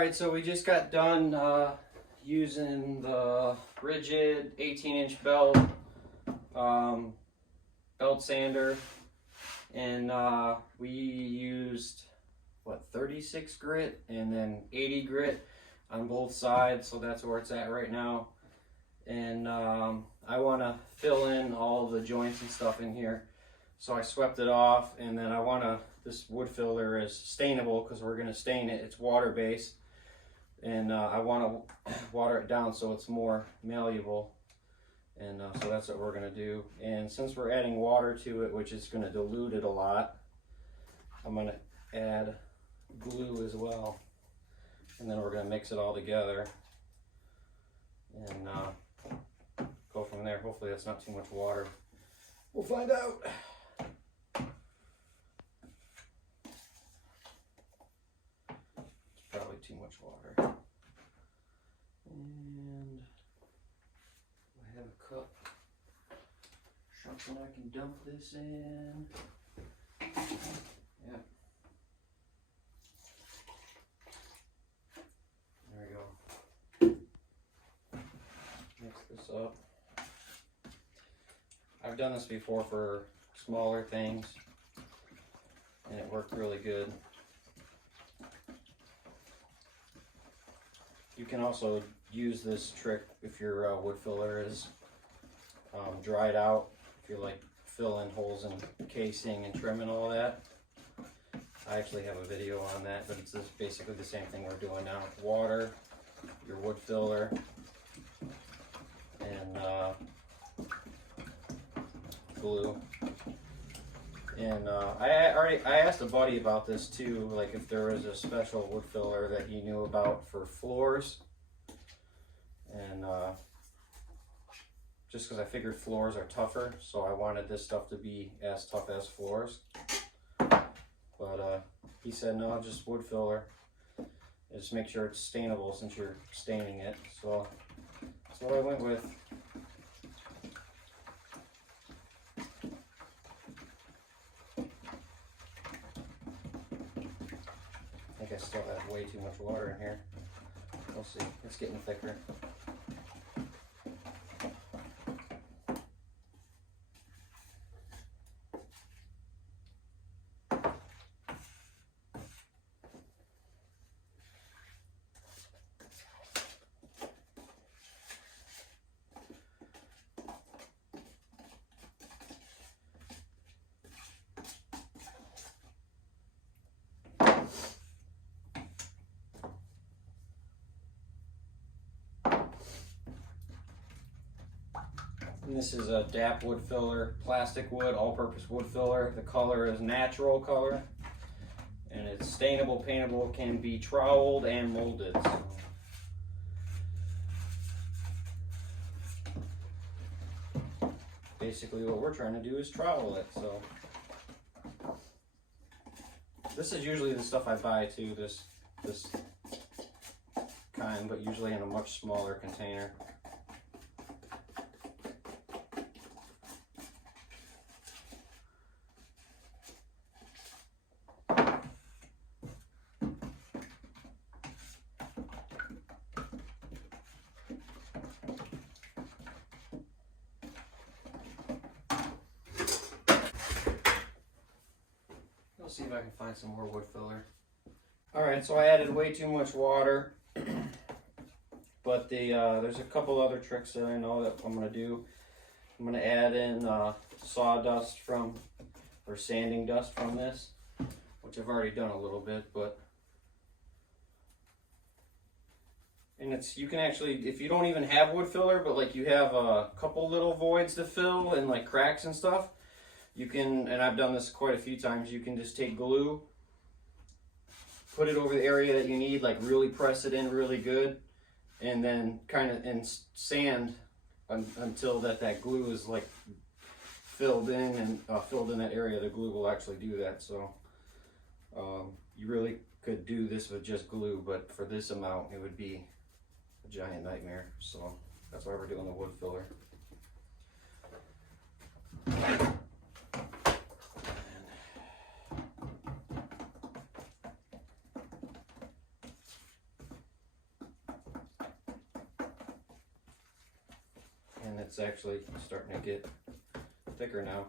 Alright, so we just got done using the rigid 18-inch belt sander, and we used what, 36 grit and then 80 grit on both sides, so that's where it's at right now. And I want to fill in all the joints and stuff in here, so I swept it off, and then I want to, this wood filler is stainable because we're going to stain it. It's water based, and I want to water it down so it's more malleable, and so that's what we're going to do. And since we're adding water to it, which is going to dilute it a lot, I'm going to add glue as well, and then we're going to mix it all together and go from there. Hopefully that's not too much water. We'll find out. It's probably too much water. And I have a cup, something I can dump this in. Yep. There we go. Mix this up. I've done this before for smaller things, and it worked really good. You can also use this trick if your wood filler is dried out, if you're like filling holes in casing and trimming all that. I actually have a video on that, but it's just basically the same thing we're doing now. Water, your wood filler, and glue. And I asked a buddy about this too, like if there was a special wood filler that he knew about for floors, and just because I figured floors are tougher, so I wanted this stuff to be as tough as floors. But he said no, just wood filler. Just make sure it's stainable since you're staining it. So that's what I went with. I think I still have way too much water in here. We'll see. It's getting thicker. And this is a DAP wood filler, plastic wood, all-purpose wood filler. The color is natural color, and it's stainable, paintable, can be troweled and molded. So basically what we're trying to do is trowel it. So this is usually the stuff I buy too, this kind, but usually in a much smaller container. See if I can find some more wood filler. Alright, so I added way too much water, but there's a couple other tricks that I know that I'm going to do. I'm going to add in sawdust or sanding dust from this, which I've already done a little bit, and you can actually, if you don't even have wood filler, but like you have a couple little voids to fill and like cracks and stuff, you can, and I've done this quite a few times, you can just take glue, put it over the area that you need, like really press it in really good, and then kind of sand until that glue is like filled in, and filled in that area. The glue will actually do that. So you really could do this with just glue, but for this amount it would be a giant nightmare. So that's why we're doing the wood filler. it's actually starting to get thicker now.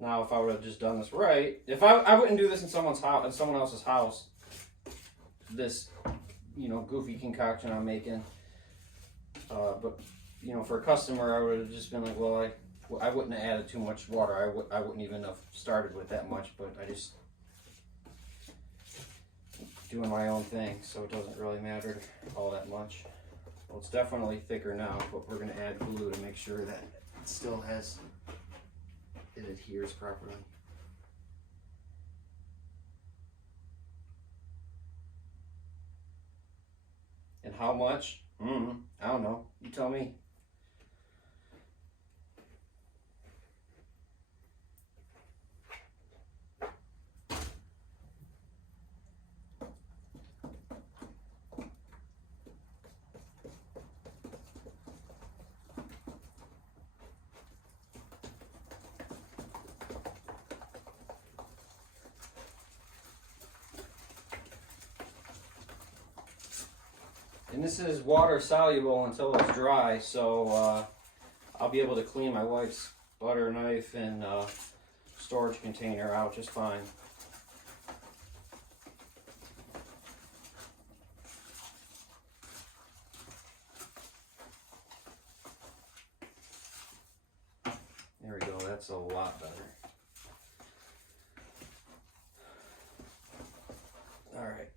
Now, if I would have just done this right, if I wouldn't do this in someone's house, in someone else's house, this, you know, goofy concoction I'm making. But you know, for a customer, I would have just been like, well, I wouldn't have added too much water. I wouldn't even have started with that much. But I just doing my own thing, so it doesn't really matter all that much. Well, it's definitely thicker now, but we're going to add glue to make sure that it still has. It adheres properly. And how much? I don't know. You tell me. And this is water soluble until it's dry, so I'll be able to clean my wife's butter knife and storage container out just fine. There we go, that's a lot better. All right.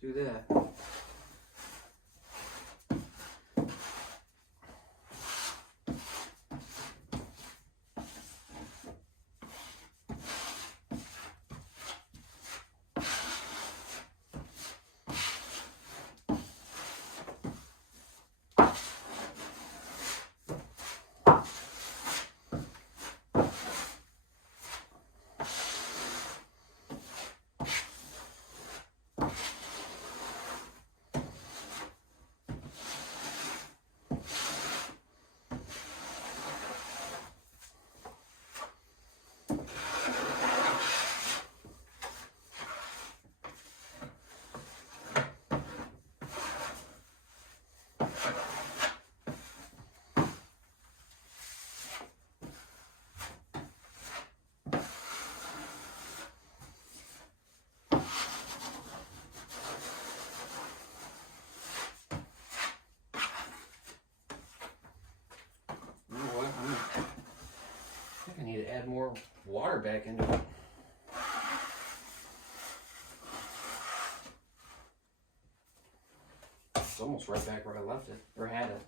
Do that. I need to add more water back into it. It's almost right back where I left it, or had it.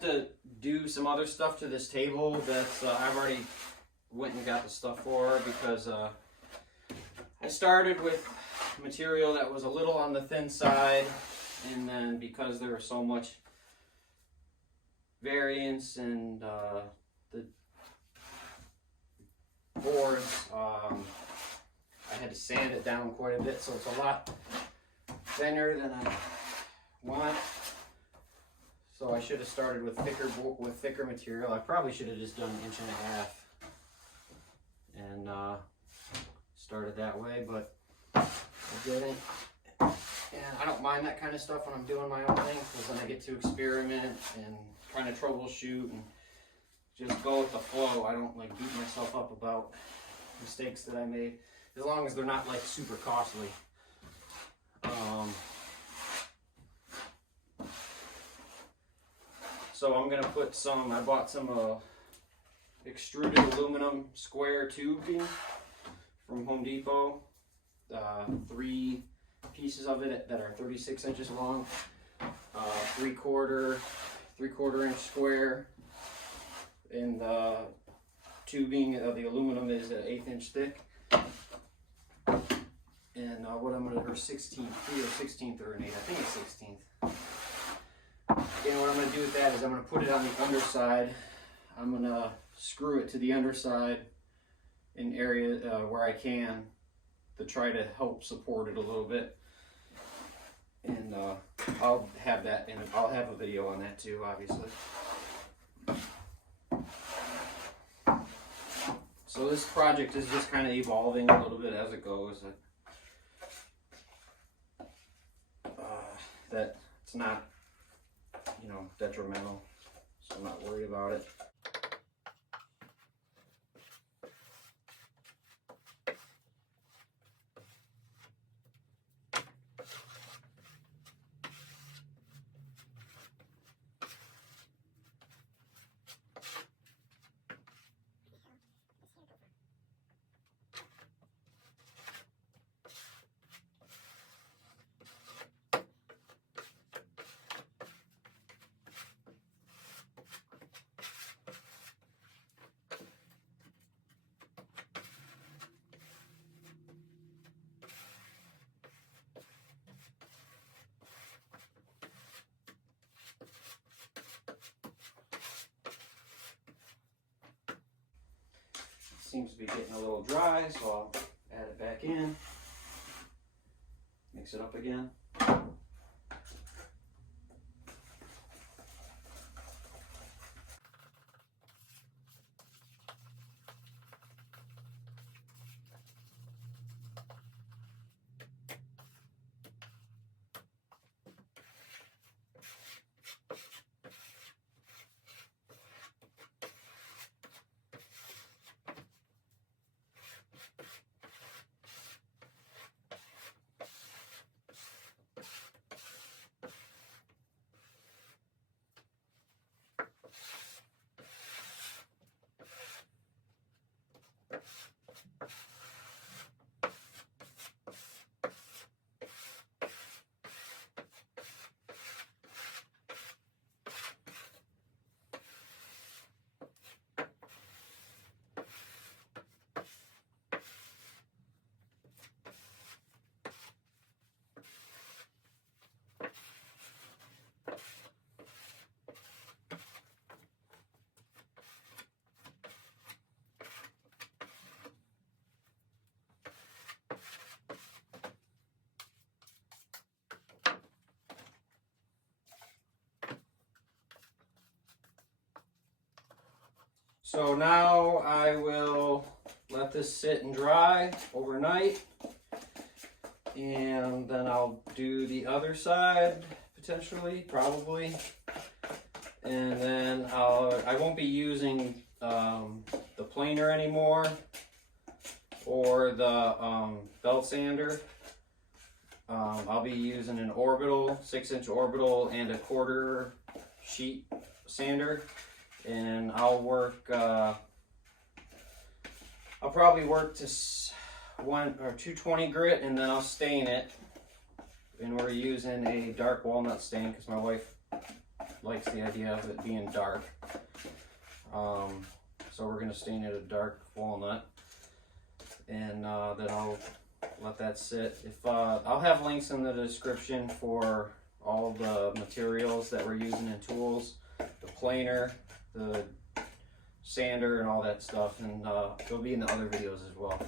to do some other stuff to this table that's I've already went and got the stuff for, because I started with material that was a little on the thin side, and then because there was so much variance and the boards, I had to sand it down quite a bit, so it's a lot thinner than I want. So I should have started with thicker material. I probably should have just done 1.5 inches and started that way, but I didn't. And I don't mind that kind of stuff when I'm doing my own thing, because then I get to experiment and kind of troubleshoot and just go with the flow. I don't like beat myself up about mistakes that I made, as long as they're not like super costly. So I'm gonna put some, I bought some extruded aluminum square tubing from Home Depot. 3 pieces of it that are 36 inches long, 3/4 inch square, and the tubing of the aluminum is 1/8 inch thick. And what I'm gonna, or 16th, either 16th or an 8th, I think it's 16th. And what I'm gonna do with that is I'm gonna put it on the underside. I'm gonna screw it to the underside in areas where I can, to try to help support it a little bit. And I'll have that, and I'll have a video on that too, obviously. So this project is just kind of evolving a little bit as it goes. That it's not, you know, detrimental, so I'm not worried about it. Seems to be getting a little dry, so I'll add it back in, mix it up again. So now I will let this sit and dry overnight, and then I'll do the other side potentially, probably, and then I won't be using the planer anymore or the belt sander. I'll be using an orbital, 6-inch orbital, and a 1/4 sheet sander. And I'll work, I'll probably work to 1 or 220 grit, and then I'll stain it. And we're using a dark walnut stain because my wife likes the idea of it being dark. So we're going to stain it a dark walnut, and then I'll let that sit. If I'll have links in the description for all the materials that we're using in tools, the planer, the sander, and all that stuff, and they'll be in the other videos as well.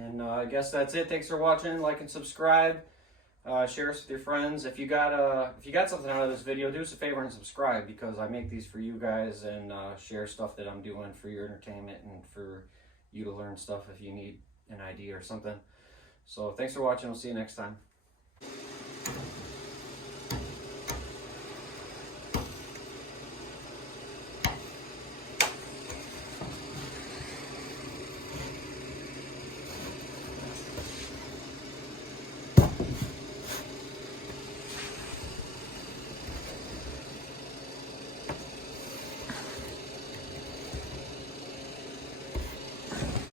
And I guess that's it. Thanks for watching. Like and subscribe. Share us with your friends. If you got something out of this video, do us a favor and subscribe, because I make these for you guys and share stuff that I'm doing for your entertainment and for you to learn stuff if you need an idea or something. So thanks for watching. We'll see you next time.